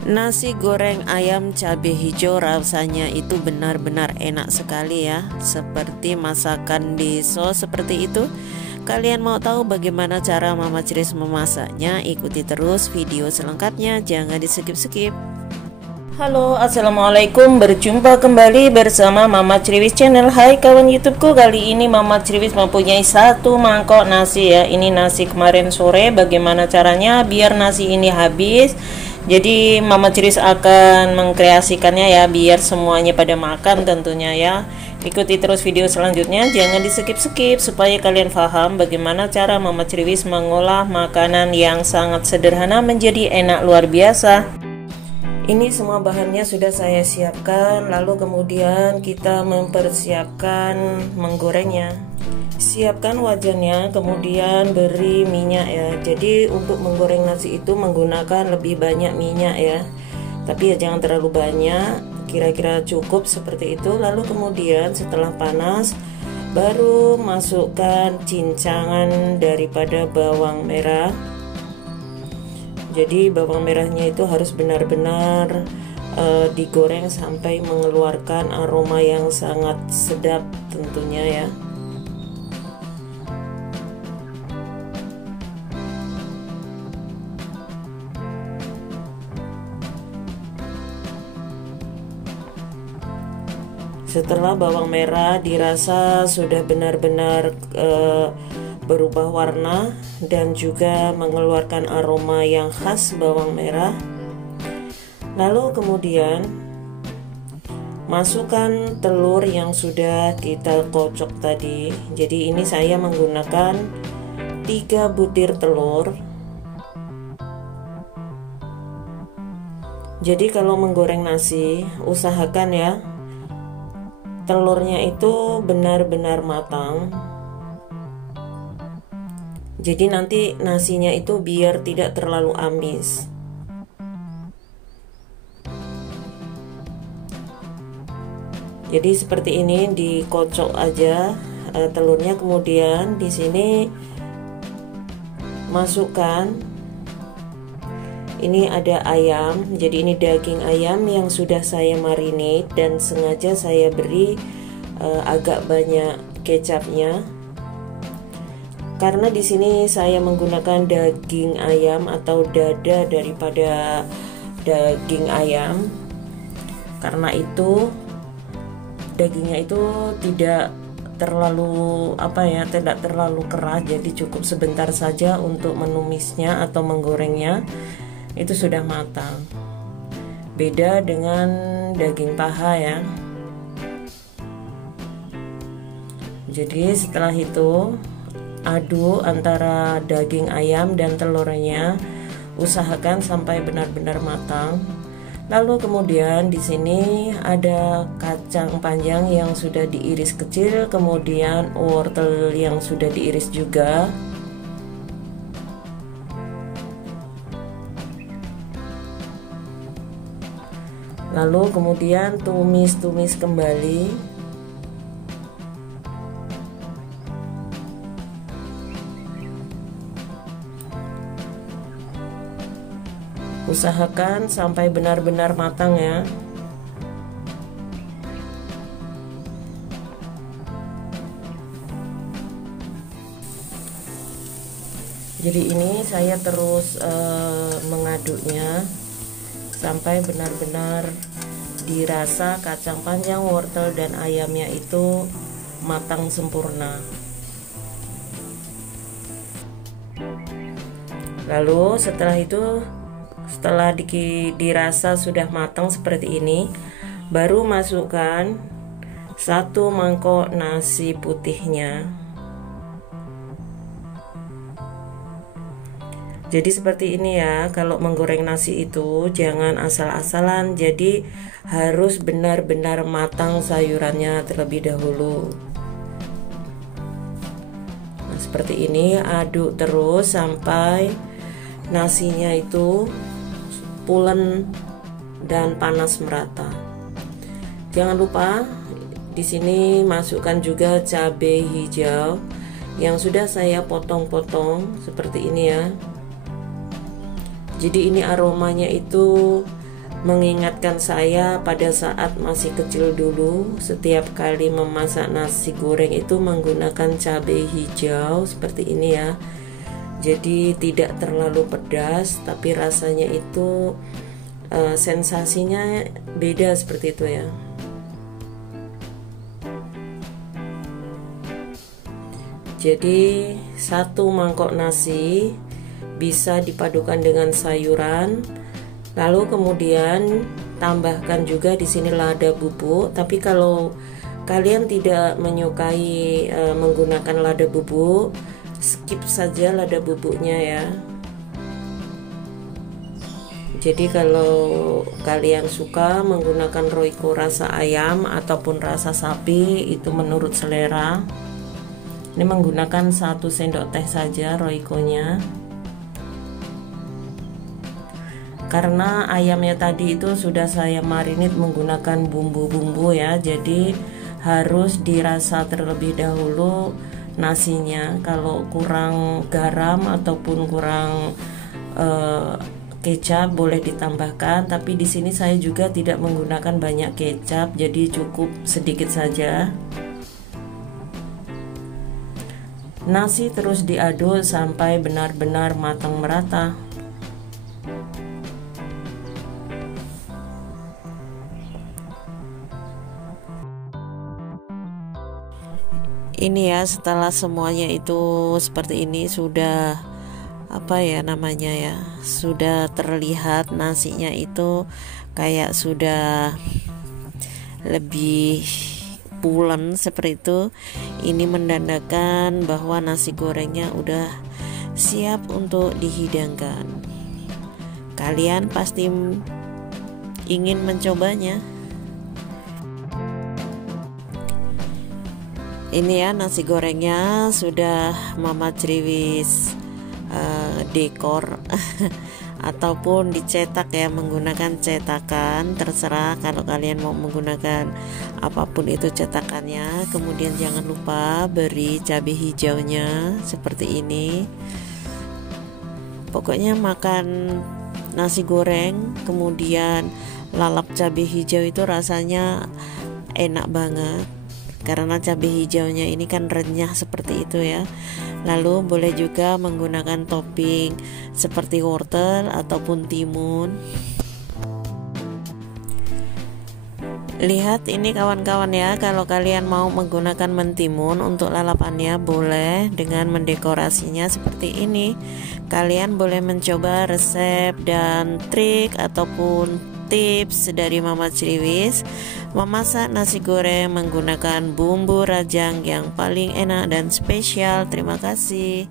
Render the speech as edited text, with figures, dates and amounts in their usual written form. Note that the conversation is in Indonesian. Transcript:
Nasi goreng ayam cabai hijau rasanya itu benar-benar enak sekali ya, seperti masakan di sos seperti itu. Kalian mau tahu bagaimana cara Mama Ciris memasaknya? Ikuti terus video selengkapnya, jangan di skip-skip. Halo, assalamualaikum, berjumpa kembali bersama Mama Ciris channel. Hai kawan YouTubeku, kali ini Mama Ciris mempunyai satu mangkok nasi ya. Ini nasi kemarin sore. Bagaimana caranya biar nasi ini habis? Jadi Mama Ciris akan mengkreasikannya ya, biar semuanya pada makan tentunya ya. Ikuti terus video selanjutnya, jangan di skip-skip supaya kalian paham bagaimana cara Mama Ciris mengolah makanan yang sangat sederhana menjadi enak luar biasa. Ini semua bahannya sudah saya siapkan, lalu kemudian kita mempersiapkan menggorengnya. Siapkan wajannya, kemudian beri minyak ya. Jadi untuk menggoreng nasi itu menggunakan lebih banyak minyak ya. Tapi ya jangan terlalu banyak, kira-kira cukup seperti itu. Lalu kemudian setelah panas baru masukkan cincangan daripada bawang merah. Jadi bawang merahnya itu harus benar-benar digoreng sampai mengeluarkan aroma yang sangat sedap tentunya ya. Setelah bawang merah dirasa sudah benar-benar berubah warna dan juga mengeluarkan aroma yang khas bawang merah, lalu kemudian masukkan telur yang sudah kita kocok tadi. Jadi ini saya menggunakan 3 butir telur. Jadi kalau menggoreng nasi usahakan ya telurnya itu benar-benar matang. Jadi nanti nasinya itu biar tidak terlalu amis. Jadi seperti ini dikocok aja telurnya, kemudian di sini masukkan ini ada ayam. Jadi ini daging ayam yang sudah saya marinate dan sengaja saya beri agak banyak kecapnya. Karena di sini saya menggunakan daging ayam atau dada daripada daging ayam. Karena itu dagingnya itu tidak terlalu tidak terlalu keras, jadi cukup sebentar saja untuk menumisnya atau menggorengnya. Itu sudah matang. Beda dengan daging paha ya. Jadi setelah itu aduk antara daging ayam dan telurnya, usahakan sampai benar-benar matang. Lalu kemudian di sini ada kacang panjang yang sudah diiris kecil, kemudian wortel yang sudah diiris juga. Lalu kemudian tumis-tumis kembali. Usahakan sampai benar-benar matang ya. Jadi ini saya terus mengaduknya sampai benar-benar dirasa kacang panjang, wortel dan ayamnya itu matang sempurna. Lalu setelah dirasa sudah matang seperti ini, baru masukkan 1 mangkok nasi putihnya. Jadi seperti ini ya, kalau menggoreng nasi itu jangan asal-asalan, jadi harus benar-benar matang sayurannya terlebih dahulu. Nah, seperti ini aduk terus sampai nasinya itu pulen dan panas merata. Jangan lupa di sini masukkan juga cabai hijau yang sudah saya potong-potong seperti ini ya. Jadi ini aromanya itu mengingatkan saya pada saat masih kecil dulu. Setiap kali memasak nasi goreng itu menggunakan cabai hijau seperti ini ya. Jadi tidak terlalu pedas, tapi rasanya itu sensasinya beda seperti itu ya. Jadi 1 mangkok nasi bisa dipadukan dengan sayuran, lalu kemudian tambahkan juga di sini lada bubuk. Tapi kalau kalian tidak menyukai menggunakan lada bubuk, skip saja lada bubuknya ya. Jadi kalau kalian suka menggunakan Royco rasa ayam ataupun rasa sapi, itu menurut selera. Ini menggunakan 1 sendok teh saja Royco-nya. Karena ayamnya tadi itu sudah saya marinate menggunakan bumbu-bumbu ya, jadi harus dirasa terlebih dahulu nasinya. Kalau kurang garam ataupun kurang kecap boleh ditambahkan, tapi di sini saya juga tidak menggunakan banyak kecap, jadi cukup sedikit saja. Nasi terus diaduk sampai benar-benar matang merata. Ini ya, setelah semuanya itu seperti ini, sudah apa ya namanya ya, sudah terlihat nasinya itu kayak sudah lebih pulen seperti itu. Ini menandakan bahwa nasi gorengnya udah siap untuk dihidangkan. Kalian pasti ingin mencobanya. Ini ya, nasi gorengnya sudah Mama Criwis dekor ataupun dicetak ya, menggunakan cetakan, terserah kalau kalian mau menggunakan apapun itu cetakannya. Kemudian jangan lupa beri cabai hijaunya seperti ini. Pokoknya makan nasi goreng kemudian lalap cabai hijau itu rasanya enak banget, karena cabai hijaunya ini kan renyah seperti itu ya. Lalu boleh juga menggunakan topping seperti wortel ataupun timun. Lihat ini kawan-kawan ya, kalau kalian mau menggunakan mentimun untuk lalapannya boleh dengan mendekorasinya seperti ini. Kalian boleh mencoba resep dan trik ataupun tips dari Mama Criwis memasak nasi goreng menggunakan bumbu rajang yang paling enak dan spesial. Terima kasih.